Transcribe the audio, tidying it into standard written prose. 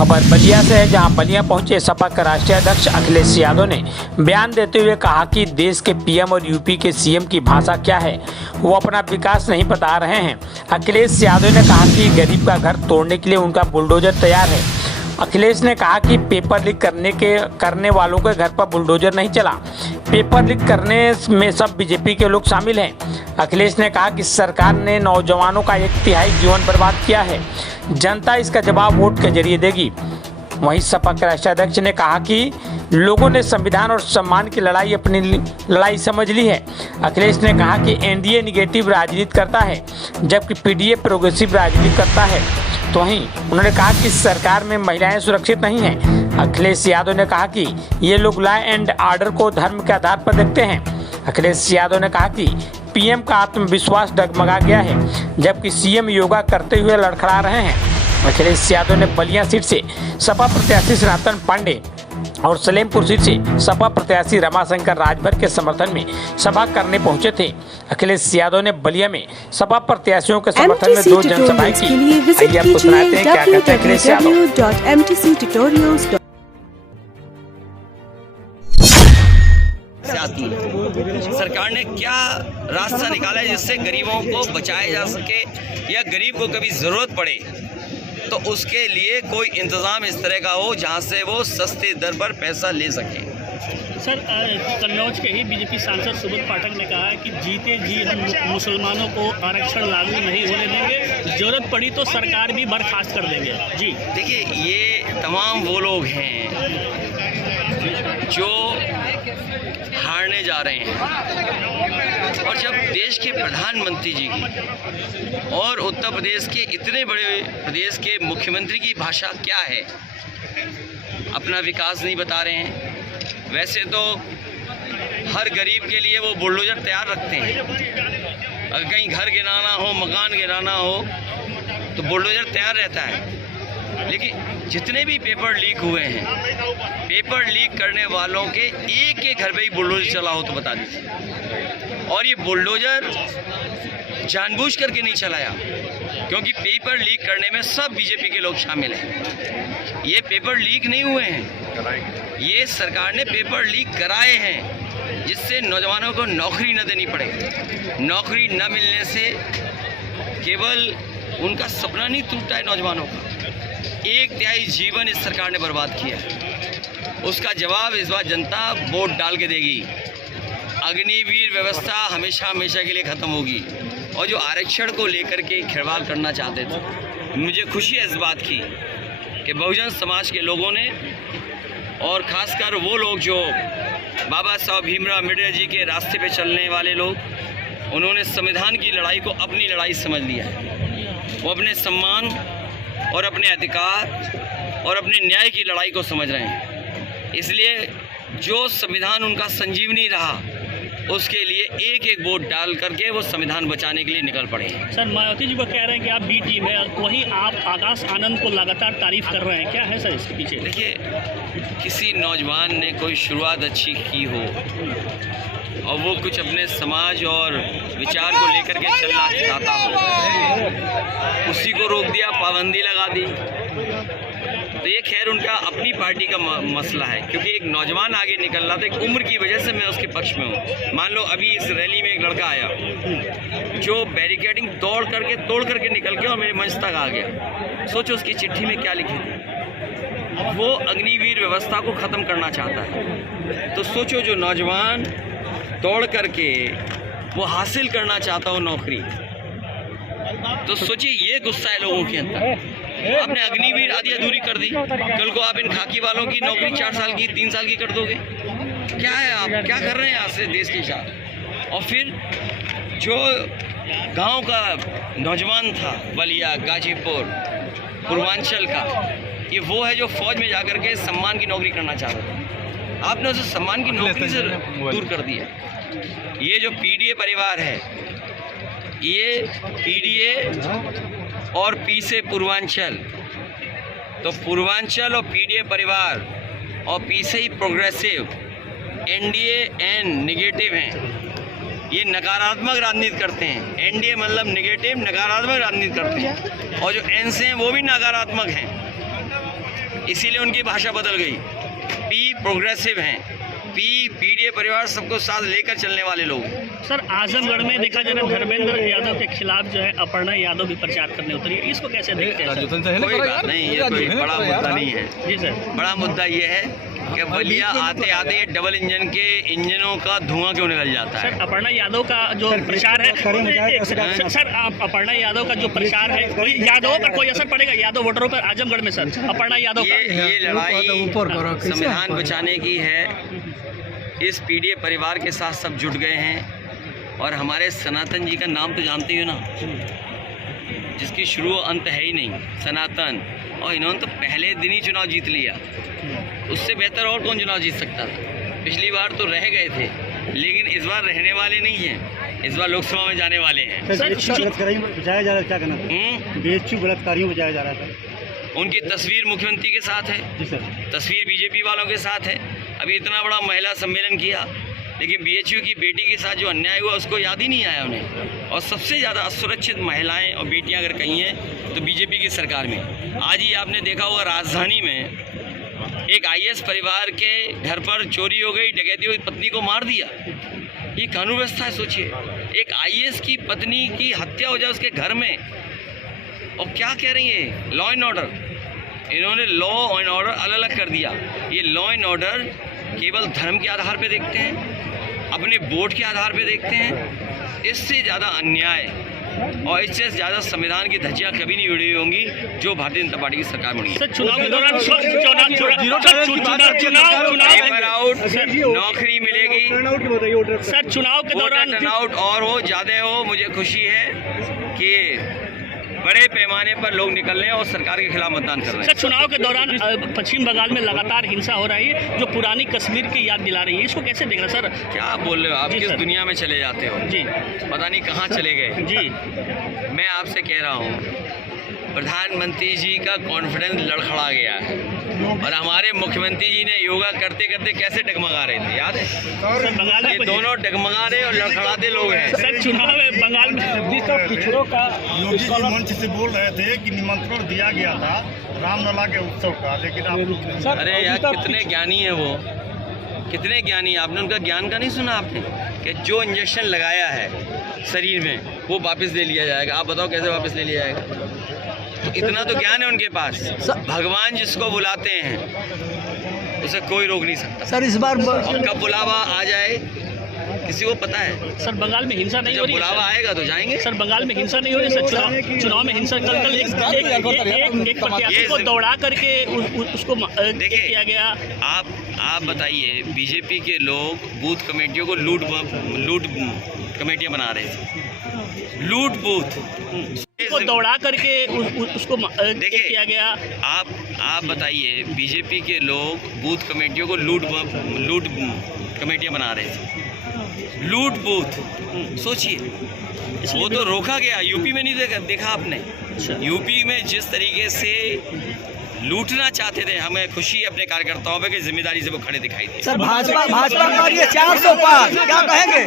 खबर बलिया से है, जहां बलिया पहुंचे सपा के राष्ट्रीय अध्यक्ष अखिलेश यादव ने बयान देते हुए कहा कि देश के पीएम और यूपी के सीएम की भाषा क्या है, वो अपना विकास नहीं बता रहे हैं। अखिलेश यादव ने कहा कि गरीब का घर तोड़ने के लिए उनका बुलडोजर तैयार है। अखिलेश ने कहा कि पेपर लीक करने वालों के घर पर बुलडोजर नहीं चला, पेपर लीक करने में सब बीजेपी के लोग शामिल हैं। अखिलेश ने कहा कि सरकार ने नौजवानों का 1/3 जीवन बर्बाद किया है, जनता इसका जवाब वोट के जरिए देगी। वहीं सपा के राष्ट्रीय अध्यक्ष ने कहा कि लोगों ने संविधान और सम्मान की लड़ाई अपनी लड़ाई समझ ली है। अखिलेश ने कहा कि एनडीए निगेटिव राजनीति करता है, जबकि पीडीए प्रोग्रेसिव राजनीति करता है। तो वहीं उन्होंने कहा कि सरकार में महिलाएं सुरक्षित नहीं हैं। अखिलेश यादव ने कहा कि ये लोग लॉ एंड ऑर्डर को धर्म के आधार पर देखते हैं। अखिलेश यादव ने कहा कि पीएम का आत्मविश्वास डगमगा गया है, जबकि सीएम योगा करते हुए लड़खड़ा रहे हैं। अखिलेश यादव ने बलिया सीट से सपा प्रत्याशी सनातन पांडे और सलेमपुर सीट से सपा प्रत्याशी रमाशंकर राजभर के समर्थन में सभा करने पहुंचे थे। अखिलेश यादव ने बलिया में सपा प्रत्याशियों के समर्थन में 2 जनसभाएं की। आइए आपको सुनाते हैं क्या कहते हैं अखिलेश यादव। सरकार ने क्या रास्ता निकाला है जिससे गरीबों को बचाया जा सके, या गरीब को कभी ज़रूरत पड़े तो उसके लिए कोई इंतज़ाम इस तरह का हो जहां से वो सस्ते दर पर पैसा ले सके। सर, कन्नौज के ही बीजेपी सांसद सुब्रत पाठक ने कहा है कि जीते जी हम मुसलमानों को आरक्षण लागू नहीं होने देंगे, जरूरत पड़ी तो सरकार भी बर्खास्त कर देंगे। जी देखिए, ये तमाम वो लोग हैं जो हारने जा रहे हैं, और जब देश के प्रधानमंत्री जी की और उत्तर प्रदेश के इतने बड़े प्रदेश के मुख्यमंत्री की भाषा क्या है, अपना विकास नहीं बता रहे हैं। वैसे तो हर गरीब के लिए वो बुलडोजर तैयार रखते हैं, अगर कहीं घर गिराना हो, मकान गिराना हो तो बुलडोजर तैयार रहता है। लेकिन जितने भी पेपर लीक हुए हैं, पेपर लीक करने वालों के एक घर पे ही बुलडोजर चला हो तो बता दीजिए। और ये बुलडोजर जानबूझ करके नहीं चलाया, क्योंकि पेपर लीक करने में सब बीजेपी के लोग शामिल हैं। ये पेपर लीक नहीं हुए हैं, ये सरकार ने पेपर लीक कराए हैं, जिससे नौजवानों को नौकरी न देनी पड़े। नौकरी न मिलने से केवल उनका सपना नहीं टूटता है नौजवानों का, 1/3 जीवन इस सरकार ने बर्बाद किया है। उसका जवाब इस बार जनता वोट डाल के देगी। अग्निवीर व्यवस्था हमेशा हमेशा के लिए ख़त्म होगी। और जो आरक्षण को लेकर के खिलवाड़ करना चाहते थे, मुझे खुशी है इस बात की कि बहुजन समाज के लोगों ने, और ख़ासकर वो लोग जो बाबा साहब भीमराव अम्बेडकर जी के रास्ते पे चलने वाले लोग, उन्होंने संविधान की लड़ाई को अपनी लड़ाई समझ लिया है। वो अपने सम्मान और अपने अधिकार और अपने न्याय की लड़ाई को समझ रहे हैं। इसलिए जो संविधान उनका संजीवनी रहा, उसके लिए एक वोट डाल करके वो संविधान बचाने के लिए निकल पड़े हैं। सर, मायावती जी को कह रहे हैं कि आप बी टीम है, वहीं आप आकाश आनंद को लगातार तारीफ कर रहे हैं, क्या है सर इसके पीछे? देखिए, किसी नौजवान ने कोई शुरुआत अच्छी की हो और वो कुछ अपने समाज और विचार को लेकर के चलना चाहता हो, उसी को रोक दिया, पाबंदी लगा दी, तो ये खैर उनका अपनी पार्टी का मसला है। क्योंकि एक नौजवान आगे निकल रहा था, एक उम्र की वजह से मैं उसके पक्ष में हूँ। मान लो अभी इस रैली में एक लड़का आया जो बैरिकेडिंग तोड़ करके निकल के और मेरे मंच तक आ गया। सोचो उसकी चिट्ठी में क्या लिखी थी, वो अग्निवीर व्यवस्था को ख़त्म करना चाहता है। तो सोचो, जो नौजवान दौड़ करके वो हासिल करना चाहता हो नौकरी, तो सोचिए ये गुस्सा है लोगों के अंदर। आपने अग्निवीर आधी अधूरी कर दी, कल को आप इन खाकी वालों की नौकरी 4 साल की 3 साल की कर दोगे। क्या है, आप क्या कर रहे हैं आज से देश के साथ? और फिर जो गांव का नौजवान था, बलिया, गाजीपुर, पूर्वांचल का, ये वो है जो फौज में जाकर के सम्मान की नौकरी करना चाह रहा था, आपने उसे सम्मान की नौकरी से दूर कर दिया। ये जो पीडीए परिवार है, ये पीडीए और पी से पूर्वांचल, तो पूर्वांचल और पीडीए परिवार और पी से ही प्रोग्रेसिव, एनडीए एन निगेटिव हैं। ये नकारात्मक राजनीति करते हैं। एनडीए मतलब निगेटिव, नकारात्मक राजनीति करते हैं, और जो एन से हैं वो भी नकारात्मक हैं। इसीलिए उनकी भाषा बदल गई। पी प्रोग्रेसिव हैं, पीडीए परिवार सबको साथ लेकर चलने वाले लोग। सर आजमगढ़ में देखा जा रहा है धर्मेंद्र यादव के खिलाफ जो है अपर्णा यादव भी प्रचार करने उतरी है, इसको कैसे देखते हैं सर? कोई बात नहीं, ये कोई बड़ा मुद्दा नहीं है। जी सर, बड़ा मुद्दा ये है कि बलिया आते आते डबल इंजन के इंजनों का धुआं क्यों निकल जाता है। सर अपर्णा यादव का जो प्रचार है सर अपर्णा यादव का जो प्रचार है कोई यादवों पर कोई असर पड़ेगा, यादव वोटरों पर आजमगढ़ में सर अपर्णा यादव का? ये लड़ाई संविधान बचाने की है। इस पीडीए परिवार के साथ सब जुट गए हैं और हमारे सनातन जी का नाम तो जानते ही हो ना, जिसकी शुरू अंत है ही नहीं, सनातन। और इन्होंने तो पहले दिन ही चुनाव जीत लिया, उससे बेहतर और कौन चुनाव जीत सकता था। पिछली बार तो रह गए थे, लेकिन इस बार रहने वाले नहीं हैं, इस बार लोकसभा में जाने वाले हैं। बलत्कारियों में बचाया जा रहा है, क्या कहना? बेचू बलात्कारियों में बचाया जा रहा है। उनकी तस्वीर मुख्यमंत्री के साथ है, जी सर, तस्वीर बीजेपी वालों के साथ है। अभी इतना बड़ा महिला सम्मेलन किया, लेकिन बीएचयू की बेटी के साथ जो अन्याय हुआ उसको याद ही नहीं आया उन्हें। और सबसे ज़्यादा असुरक्षित महिलाएं और बेटियां अगर कहीं हैं तो बीजेपी की सरकार में। आज ही आपने देखा होगा राजधानी में एक आईएएस परिवार के घर पर चोरी हो गई, डकैती हुई, पत्नी को मार दिया। ये कानून व्यवस्था है, सोचिए, एक आईएएस की पत्नी की हत्या हो जाए उसके घर में। और क्या कह रही है, लॉ एंड ऑर्डर। इन्होंने लॉ एंड ऑर्डर अलग अलग कर दिया। ये लॉ एंड ऑर्डर केवल धर्म के आधार पे देखते हैं, अपने वोट के आधार पे देखते हैं। इससे ज़्यादा अन्याय और इससे ज़्यादा संविधान की धज्जियाँ कभी नहीं उड़ी होंगी जो भारतीय जनता पार्टी की सरकार बनी। सर चुनाव के दौरान पेपर आउट, नौकरी मिलेगी, सर चुनाव के दौरान टर्नआउट और हो ज़्यादा हो। मुझे खुशी है कि बड़े पैमाने पर लोग निकल रहे हैं और सरकार के खिलाफ मतदान कर रहे हैं। सर चुनाव के दौरान पश्चिम बंगाल में लगातार हिंसा हो रही है जो पुरानी कश्मीर की याद दिला रही है, इसको कैसे देख रहे हैं सर? क्या बोल रहे हो आप, किस दुनिया में चले जाते हो जी, पता नहीं कहाँ चले गए जी। मैं आपसे कह रहा हूँ, प्रधानमंत्री जी का कॉन्फिडेंस लड़खड़ा गया है और हमारे मुख्यमंत्री जी ने योगा करते करते कैसे डगमगा रहे थे, याद है? सर बंगाल ये में दोनों डगमगा रहे और लड़खड़ाते लोग हैं। सर चुनाव में बंगाल में पिछड़ों का योगी जी मंच से बोल रहे थे कि निमंत्रण दिया गया था रामलला के उत्सव का, लेकिन आप अरे यार कितने ज्ञानी है वो, कितने ज्ञानी। आपने उनका ज्ञान का नहीं सुना आपने, कि जो इंजेक्शन लगाया है शरीर में वो वापस ले लिया जाएगा। आप बताओ कैसे वापस ले लिया जाएगा? तो इतना तो ज्ञान है उनके पास। भगवान जिसको बुलाते हैं उसे कोई रोक नहीं सकता। सर इस बार और कब बुलावा आ जाए किसी को पता है? सर बंगाल में हिंसा नहीं हो जब रही है बुलावा आएगा तो जाएंगे। सर बंगाल में हिंसा नहीं हो रही है सर? चुनाव में हिंसा कल एक प्रत्याशी को दौड़ा करके उसको देखिए, किया गया। आप बताइए, बीजेपी के लोग बूथ कमेटियों को लूट कमेटियां बना रहे थे, लूट बूथ को दौड़ा करके उसको देखिए, किया गया। आप बताइए, बीजेपी के लोग बूथ कमेटियों को लूट कमेटियां बना रहे थे, लूट बूथ। सोचिए, वो तो रोका गया। यूपी में नहीं देखा आपने? यूपी में जिस तरीके से लूटना चाहते थे, हमें खुशी है अपने कार्यकर्ताओं पे कि जिम्मेदारी से वो खड़े दिखाई दे। सर भाजपा 400 पार क्या कहेंगे?